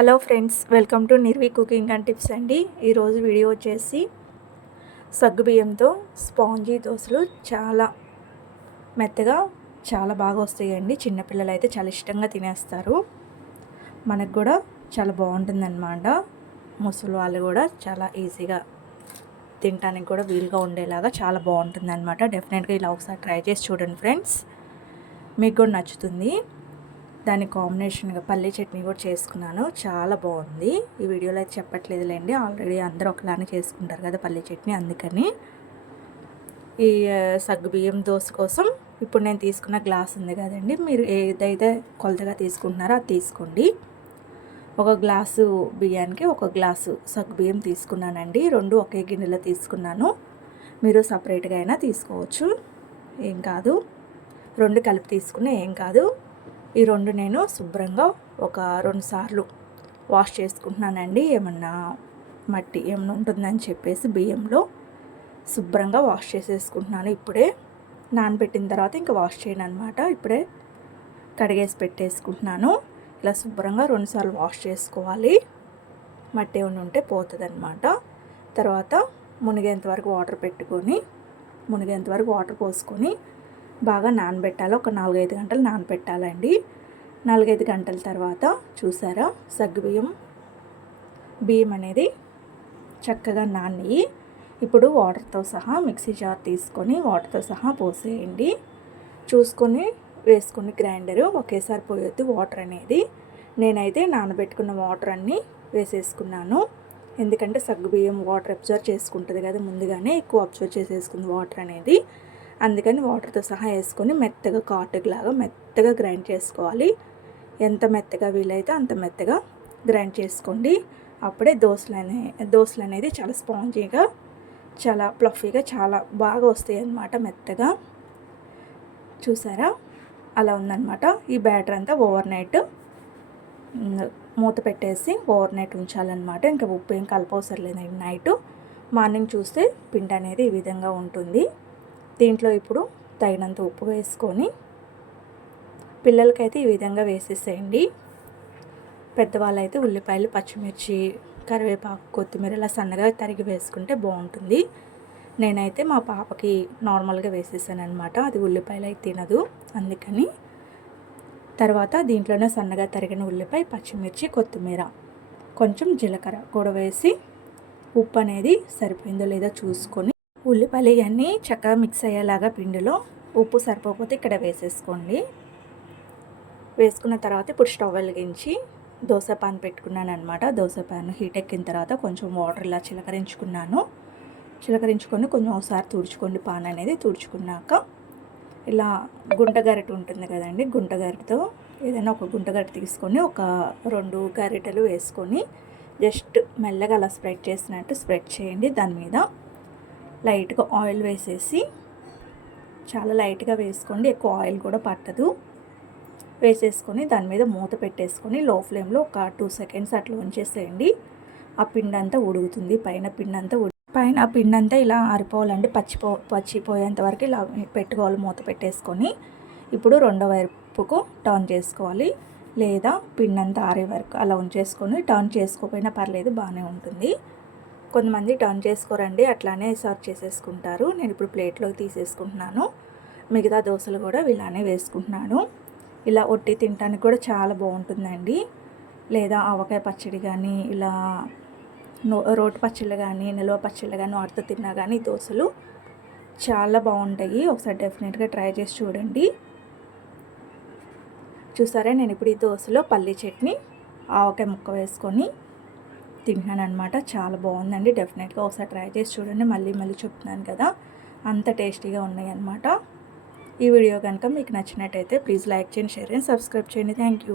Hello friends, welcome to Nirvi cooking and tips అండి. ఈరోజు video వచ్చేసి సగ్గుబియ్యంతో స్పాంజీ దోశలు చాలా మెత్తగా చాలా బాగా వస్తాయండి. చిన్నపిల్లలు అయితే చాలా ఇష్టంగా తినేస్తారు. మనకు కూడా చాలా బాగుంటుందన్నమాట. ముసలి వాళ్ళు కూడా చాలా ఈజీగా తినడానికి కూడా వీలుగా ఉండేలాగా చాలా బాగుంటుందన్నమాట. డెఫినెట్గా ఇలా ఒకసారి ట్రై చేసి చూడండి ఫ్రెండ్స్, మీకు కూడా నచ్చుతుంది. దాని కాంబినేషన్గా పల్లీ చట్నీ కూడా చేసుకున్నాను, చాలా బాగుంది. ఈ వీడియోలో అయితే చెప్పట్లేదులేండి, ఆల్రెడీ అందరూ ఒకలానే చేసుకుంటారు కదా పల్లీ చట్నీ. అందుకని ఈ సగ్గుబియ్యం దోశ కోసం ఇప్పుడు నేను తీసుకున్న గ్లాస్ ఉంది కదండి, మీరు ఏదైతే కొలతగా తీసుకుంటున్నారో అది తీసుకోండి. ఒక గ్లాసు బియ్యానికి ఒక గ్లాసు సగ్గుబియ్యం తీసుకున్నానండి. రెండు ఒకే గిన్నెలో తీసుకున్నాను. మీరు సపరేట్గా అయినా తీసుకోవచ్చు, ఏం కాదు. రెండు కలిపి తీసుకున్నా ఏం కాదు. ఈ రెండు నేను శుభ్రంగా ఒక 2 సార్లు వాష్ చేసుకుంటున్నానండి. ఏమన్నా మట్టి ఏమన్నా ఉంటుందని చెప్పేసి బియ్యంలో శుభ్రంగా వాష్ చేసేసుకుంటున్నాను. ఇప్పుడే నానబెట్టిన తర్వాత ఇంకా వాష్ చేయను అనమాట. ఇప్పుడే కడిగేసి పెట్టేసుకుంటున్నాను. ఇలా శుభ్రంగా 2 సార్లు వాష్ చేసుకోవాలి. మట్టి ఏమైనా ఉంటే పోతుంది అనమాట. తర్వాత మునిగేంత వరకు వాటర్ పెట్టుకొని, మునిగేంత వరకు వాటర్ పోసుకొని బాగా నానబెట్టాలి. ఒక 4-5 గంటలు నానబెట్టాలండి. 4-5 గంటల తర్వాత చూసారా, బియ్యం అనేది చక్కగా నాని. ఇప్పుడు వాటర్తో సహా మిక్సీ జార్ తీసుకొని వాటర్తో సహా పోసేయండి. చూసుకొని వేసుకొని గ్రైండరు ఒకేసారి పోయొద్దు వాటర్ అనేది. నేనైతే నానబెట్టుకున్న వాటర్ అన్నీ వేసేసుకున్నాను. ఎందుకంటే సగ్గుబియ్యం వాటర్ అబ్జర్వ్ చేసుకుంటుంది కదా, ముందుగానే ఎక్కువ అబ్జర్వ్ చేసేసుకుంది వాటర్ అనేది. అందుకని వాటర్తో సహా వేసుకొని మెత్తగా కాటులాగా మెత్తగా గ్రైండ్ చేసుకోవాలి. ఎంత మెత్తగా వీలైతే అంత మెత్తగా గ్రైండ్ చేసుకోండి. అప్పుడే దోశలు అనేది చాలా స్పాంజీగా, చాలా ప్లఫీగా, చాలా బాగా వస్తాయి అన్నమాట, మెత్తగా. చూసారా, అలా ఉందన్నమాట. ఈ బ్యాటర్ అంతా ఓవర్ నైట్ మూత పెట్టేసి ఓవర్ నైట్ ఉంచాలన్నమాట. ఇంకా ఉప్పు ఏం కలపవసరం లేదండి. నైట్ మార్నింగ్ చూస్తే పిండి అనేది ఈ విధంగా ఉంటుంది. దీంట్లో ఇప్పుడు తగినంత ఉప్పు వేసుకొని పిల్లలకైతే ఈ విధంగా వేసేసేయండి. పెద్దవాళ్ళైతే ఉల్లిపాయలు, పచ్చిమిర్చి, కరివేపాకు, కొత్తిమీర ఇలా సన్నగా తరిగి వేసుకుంటే బాగుంటుంది. నేనైతే మా పాపకి నార్మల్గా వేసేసాను అనమాట. అది ఉల్లిపాయలు అయితే తినదు, అందుకని. తర్వాత దీంట్లోనే సన్నగా తరిగిన ఉల్లిపాయ, పచ్చిమిర్చి, కొత్తిమీర, కొంచెం జీలకర్ర కూడా వేసి ఉప్పు అనేది సరిపోయిందో లేదో చూసుకొని ఉల్లిపాయలు ఇవన్నీ చక్కగా మిక్స్ అయ్యేలాగా పిండిలో ఉప్పు సరిపోకపోతే ఇక్కడ వేసేసుకోండి. వేసుకున్న తర్వాత ఇప్పుడు స్టవ్ వెలిగించి దోశ పాన్ పెట్టుకున్నాను అనమాట. దోశ పాన్ హీట్ ఎక్కిన తర్వాత కొంచెం వాటర్ ఇలా చిలకరించుకొని కొంచెం ఒకసారి తుడుచుకోండి. పాన్ అనేది తుడుచుకున్నాక ఇలా గుంట గరిటె ఉంటుంది కదండి, గుంట గరిటెతో ఏదైనా ఒక గుంట గరిటె తీసుకొని ఒక 2 గరిటెలు వేసుకొని జస్ట్ మెల్లగా అలా స్ప్రెడ్ చేసినట్టు స్ప్రెడ్ చేయండి. దాని మీద లైట్గా ఆయిల్ వేసేసి, చాలా లైట్గా వేసుకోండి, ఎక్కువ ఆయిల్ కూడా పట్టదు. వేసేసుకొని దాని మీద మూత పెట్టేసుకొని లో ఫ్లేమ్లో ఒక 2 సెకండ్స్ అట్లా ఉంచేసేయండి. ఆ పిండి అంతా ఉడుకుతుంది. పైన పిండి అంతా ఇలా ఆరిపోవాలండి, పచ్చిపోయేంత వరకు ఇలా పెట్టుకోవాలి మూత పెట్టేసుకొని. ఇప్పుడు రెండో వైపుకు టర్న్ చేసుకోవాలి, లేదా పిండి అంతా ఆరే వరకు అలా ఉంచేసుకొని. టర్న్ చేసుకోకపోయినా పర్లేదు, బాగానే ఉంటుంది. కొంతమంది టర్న్ చేసుకోరండి, అట్లానే సర్వ్ చేసేసుకుంటారు. నేను ఇప్పుడు ప్లేట్లోకి తీసేసుకుంటున్నాను. మిగతా దోశలు కూడా ఇలానే వేసుకుంటున్నాను. ఇలా ఒట్టి తినడానికి కూడా చాలా బాగుంటుందండి. లేదా ఆవకాయ పచ్చడి కానీ, ఇలా రోటి పచ్చళ్ళు కానీ, నిల్వ పచ్చళ్ళు కానీ వాటితో తిన్నా కానీ దోశలు చాలా బాగుంటాయి. ఒకసారి డెఫినెట్గా ట్రై చేసి చూడండి. చూసారా, నేను ఇప్పుడు ఈ దోశలో పల్లీ చట్నీ, ఆవకాయ ముక్క వేసుకొని తింటున్నాను అనమాట. చాలా బాగుందండి. డెఫినెట్గా ఒకసారి ట్రై చేసి చూడండి. మళ్ళీ చెప్తున్నాను కదా, అంత టేస్టీగా ఉన్నాయి అన్నమాట. ఈ వీడియో కనుక మీకు నచ్చినట్టయితే ప్లీజ్ లైక్ చేయండి, షేర్ చేయండి, సబ్స్క్రైబ్ చేయండి. Thank you.